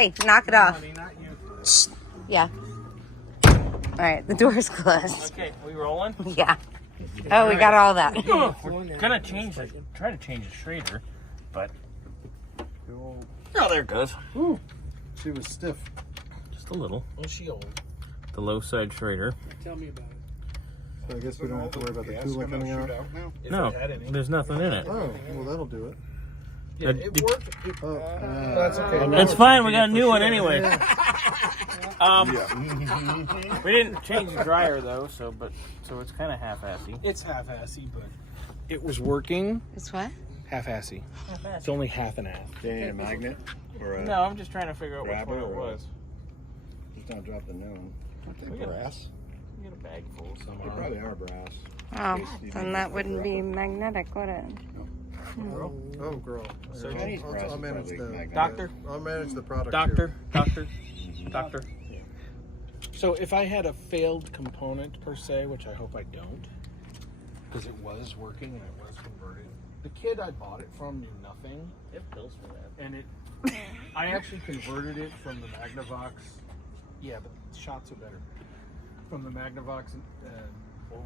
Hey, knock it off. Honey, not you. Yeah. All right, the door's closed. Okay, we rolling? Yeah. Oh, we got all that. We're gonna try to change the Schrader, but oh, there it goes. Ooh, she was stiff. Just a little. Oh, she old. The low side Schrader. Tell me about it. So I guess we don't have to worry about the cooler coming out. No, there's nothing in it. Oh, well that'll do it. Yeah, it worked. Oh, That's okay. It's fine. We got a new one anyway. We didn't change the dryer though, so it's kind of half-assy. It's half-assy, but it was working. It's what? Half-assy. It's only half and half. Do you need a magnet? Or a No, I'm just trying to figure out which one grabber it or was. just not drop the new one? We got- Brass? We got a bag full They somewhere. probably are brass. Oh, then that wouldn't be magnetic, would it? Oh, girl. So Chinese I'll, brass I'll is manage probably the magnetic. Doctor? I'll manage the product. Doctor. So if I had a failed component per se, which I hope I don't, because it was working and it was converted. The kid I bought it from knew nothing, They have pills for that. and I actually converted it from the Magnavox. Yeah, but shots are better. From the Magnavox old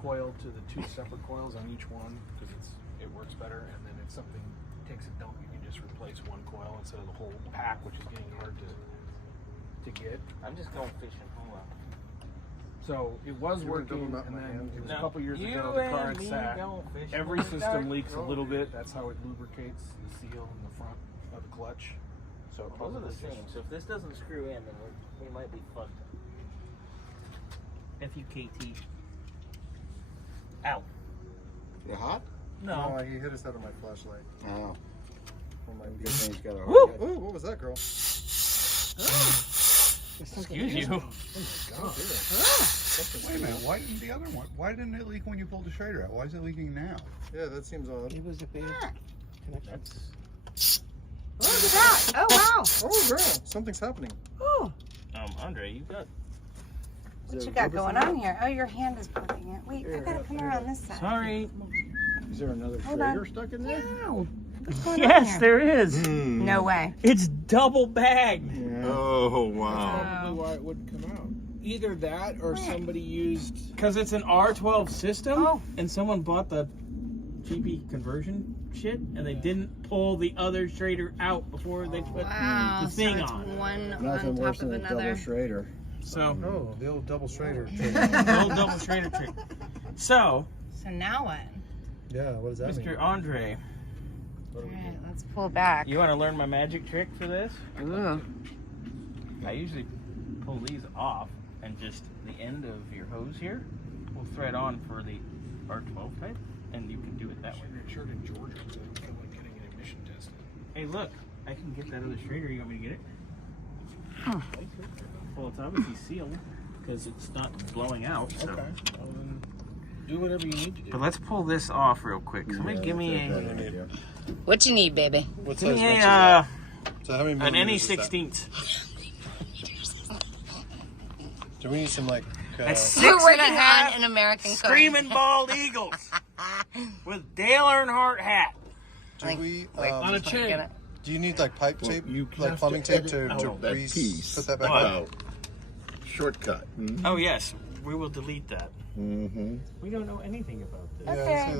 coil to the 2 separate coils on each one, because it works better. And then if something takes a dump, you can just replace one coil instead of the whole pack, which is getting hard to get. I'm just going fishing. Hold on. So it was You were working, double up and my then hand. it was No. a couple years You ago. The car and had me sat. going fishing Every in the system dark. leaks a little bit. That's how it lubricates the seal in the front of the clutch. So it Those are the probably same. So if this doesn't screw in, then we might be fucked. F-U-K-T. Ow. You hot? No. Oh, he hit his head on my flashlight. Oh, On my good thing he's got a Woo! Ooh, what was that, girl? Excuse you. wait a minute. Why didn't the other one? Why didn't it leak when you pulled the Schrader out? Why is it leaking now? Yeah, that seems odd. It was a big connection. Look at that. Oh, wow. Oh, girl, something's happening. Ooh, Andre, you got. what you got going on here? Oh, your hand is poking it. Wait, I gotta come around this side. Sorry. Is there another Hold Schrader on. stuck in there? Wow. What's going on Yes, here? there is. No way. It's double bagged. Oh wow! Probably why it wouldn't come out. Either that or somebody used. Because it's an R12 system, Oh. and someone bought the GP conversion shit, and they didn't pull the other Schrader out before they put Wow. the thing so it's on. one Nothing on worse top of than a double another. Schrader. So, Oh, the old double Schrader. the old double Schrader trick. So, So now what? Yeah, what does that mean? Mr. Andre, All right, let's pull back. you want to learn my magic trick for this? Ooh. I usually pull these off, and just the end of your hose here will thread on for the R12 type, and you can do it that way. Your shirt in Georgia, so I don't feel like getting an emission test. Hey, look, I can get that other Schrader. You want me to get it? Well, it's obviously sealed because it's not blowing out. So. Okay. Well, then do whatever you need to do. But let's pull this off real quick. Somebody give me a What you need, baby? What give me size wrench is a that? So how many an millimeters is that? NE16. Do we need some like? That's We're 6.5 working on an American cook. Screaming bald eagles with Dale Earnhardt hat. Do Like, we? wait, on a just wanna chain. get it. Do you need like pipe tape, you like have plumbing to tape to edit out that piece. put that back What? on? Wow. Shortcut. Oh yes, we will delete that. Mm-hmm. We don't know anything about this. Yeah, Okay. see that?